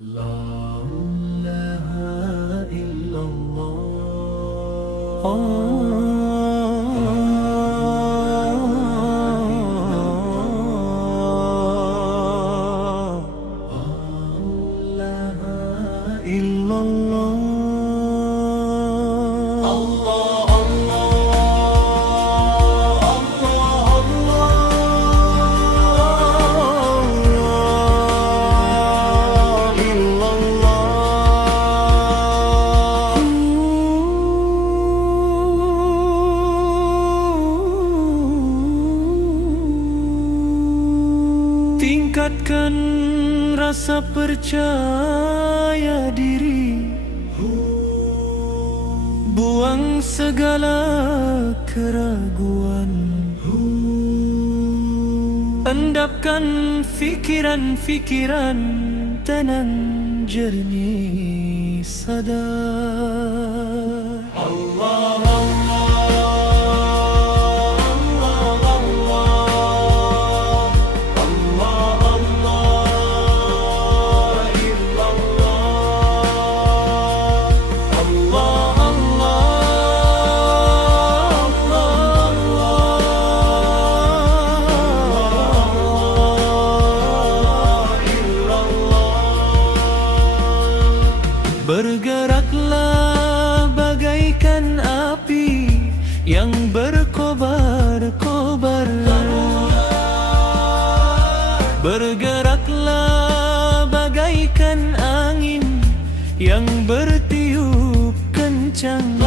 لا إله إلا الله. Segala keraguan. Endapkan fikiran-fikiran Tenang jernih sadar. Allah Bergeraklah Bergeraklah bagaikan angin yang bertiup kencang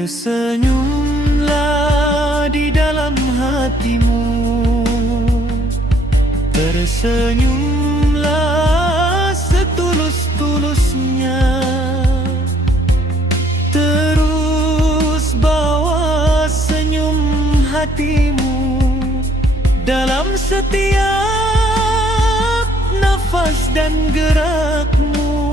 Tersenyumlah di dalam hatimu. Tersenyumlah setulus-tulusnya. Terus bawa senyum hatimu Dalam setiap nafas dan gerakmu.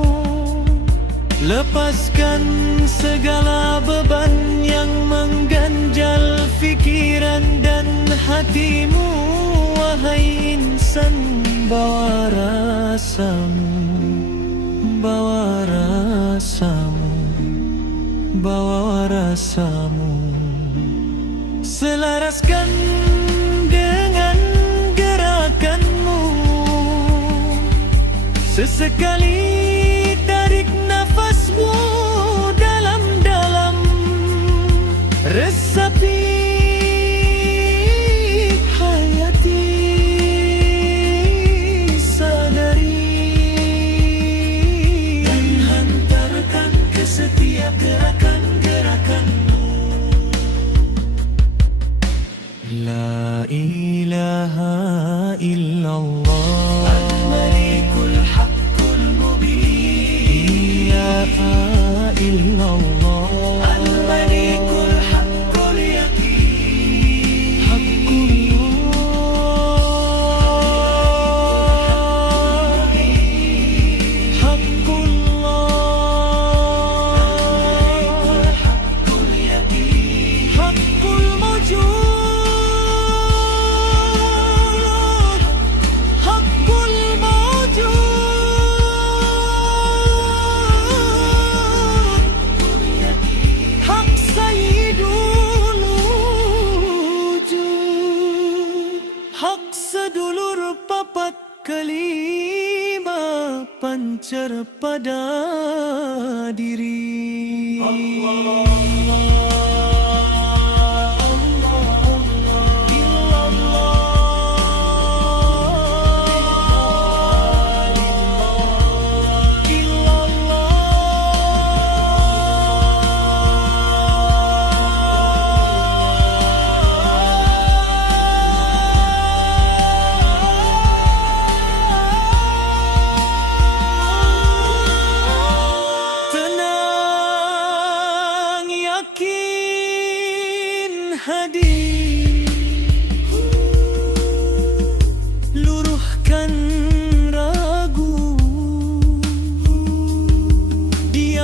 Lepaskan segala beban yang mengganjal fikiran dan hatimu Wahai insan bawa rasamu Bawa rasamu Bawa rasamu. Selaraskan dengan gerakanmu Sesekali perpapat kelima pancar pada diri. Allah.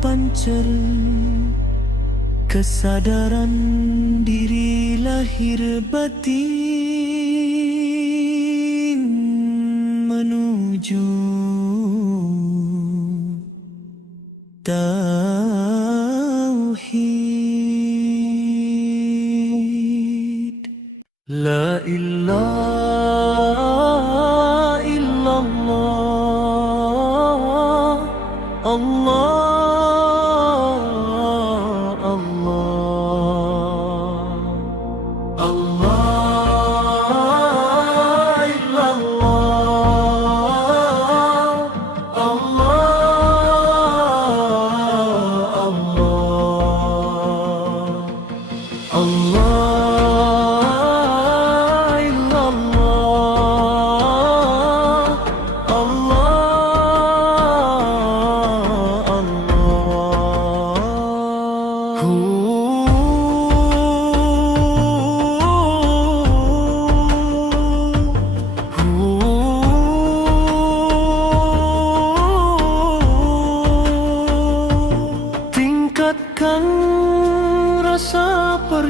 pancer Kesadaran diri lahir batin menuju tauhid. La ilaha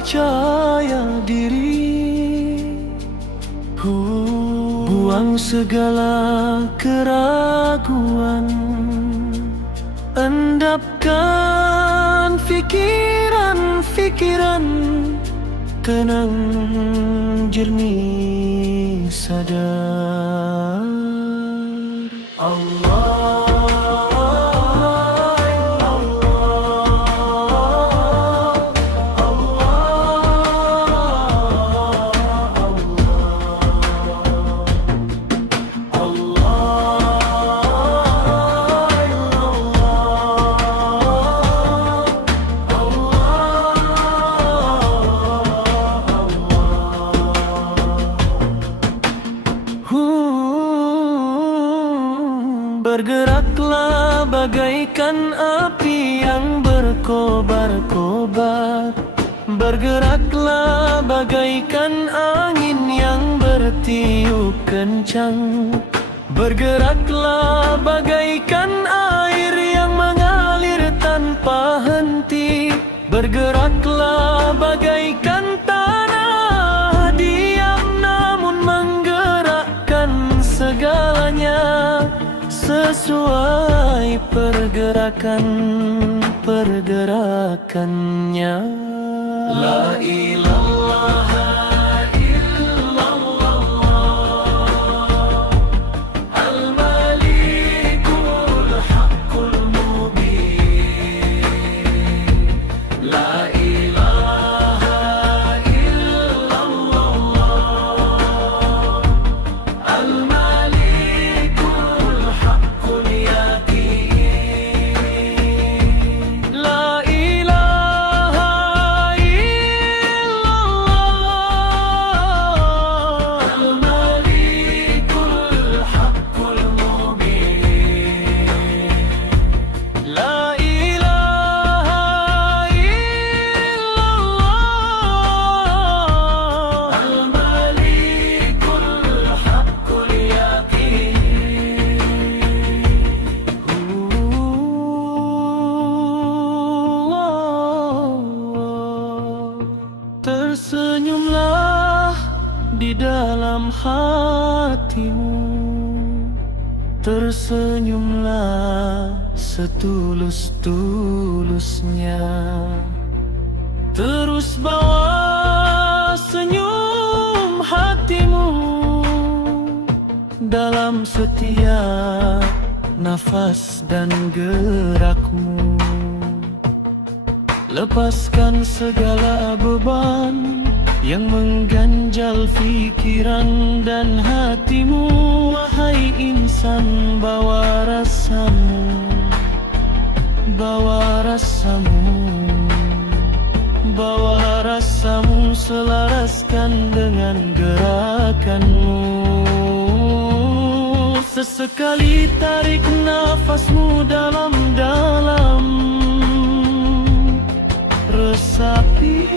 percaya diri. Buang segala keraguan. Endapkan fikiran-fikiran. Tenang jernih sadar bagaikan api yang berkobar-kobar. Bergeraklah bagaikan angin yang bertiup kencang. Bergeraklah bagaikan air yang mengalir tanpa henti. Bergeraklah bagaikan pergerakan pergerakannya. La ilaha hatimu Tersenyumlah setulus-tulusnya. Terus bawa senyum hatimu Dalam setiap nafas dan gerakmu. Lepaskan segala beban yang mengganjal fikiran dan hatimu Wahai insan bawa rasamu Bawa rasamu Bawa rasamu selaraskan dengan gerakanmu. Sesekali tarik nafasmu dalam-dalam Resapi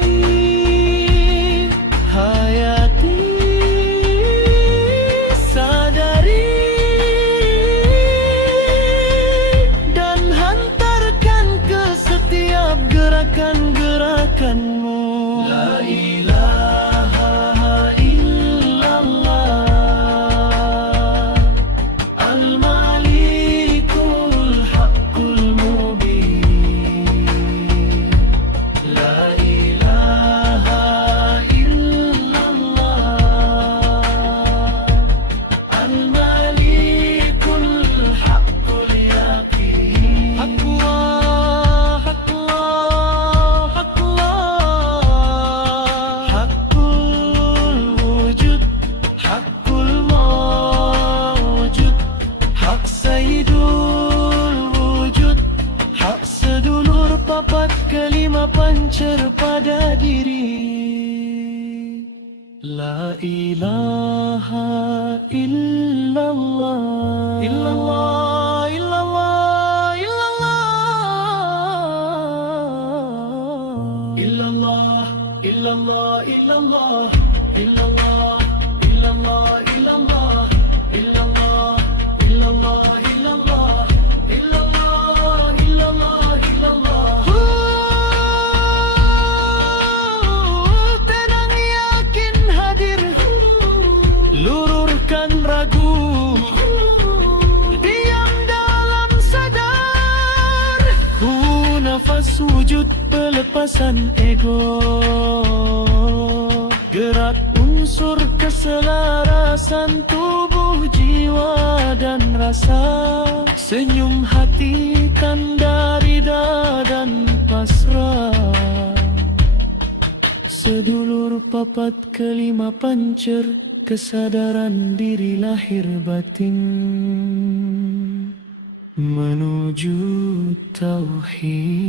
गिरी ला इलाहा pelepasan ego. Gerak unsur keselarasan tubuh jiwa dan rasa. Senyum hati tanda rida dan pasrah. Sedulur papat kelima pancer Kesadaran diri lahir batin. Menuju tauhid